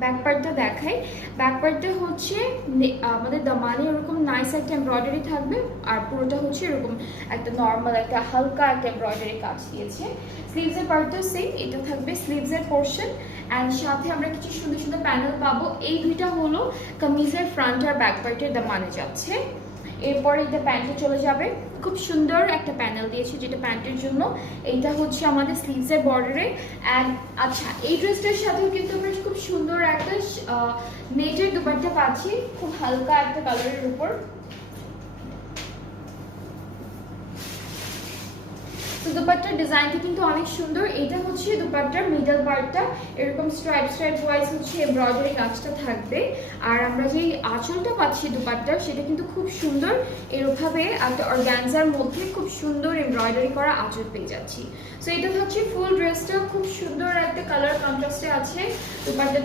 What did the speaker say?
Back পার্টটা দেখাই। Back পার্টটা হচ্ছে আমাদের দামানে এরকম নাইস একটা এমব্রয়ডারি থাকবে, আর পুরোটা হচ্ছে এরকম একটা নর্মাল একটা হালকা একটা এমব্রয়ডারি কাজ দিয়েছে। স্লিভসের পার্টটা সেম, এটা থাকবে স্লিভসের পোর্শন, অ্যান্ড সাথে আমরা কিছু সুন্দর সুন্দর প্যানেল পাবো। এই দুইটা হলো কামিজের ফ্রন্ট আর ব্যাক পার্টের দামানে যাচ্ছে। এরপরে এটা প্যান্টে চলে যাবে, খুব সুন্দর একটা প্যানেল দিয়েছে যেটা প্যান্টের জন্য। এইটা হচ্ছে আমাদের স্লিভসের বর্ডারে। অ্যান্ড আচ্ছা, এই ড্রেসটার সাথেও কিন্তু আমরা খুব সুন্দর একটা নেটের দুপাট্টা পাচ্ছি, খুব হালকা একটা কালারের উপর। তো দুপাট্টার ডিজাইনটা কিন্তু অনেক সুন্দর। এটা হচ্ছে দুপাট্টার মিডল পার্টটা, এরকম স্ট্রাইপ স্ট্রাইপ ওয়াইজ হচ্ছে এমব্রয়ডারি কাজটা থাকবে। আর আমরা যেই আঁচলটা পাচ্ছি দুপাট্টার, সেটা কিন্তু খুব সুন্দর, এরভাবে একটা অর্গানজার মধ্যে খুব সুন্দর এমব্রয়ডারি করা আঁচল পেয়ে যাচ্ছি। সো এটা হচ্ছে ফুল ড্রেসটা, খুব সুন্দর একটা কালার কন্ট্রাস্টে আছে দুপাট্টা।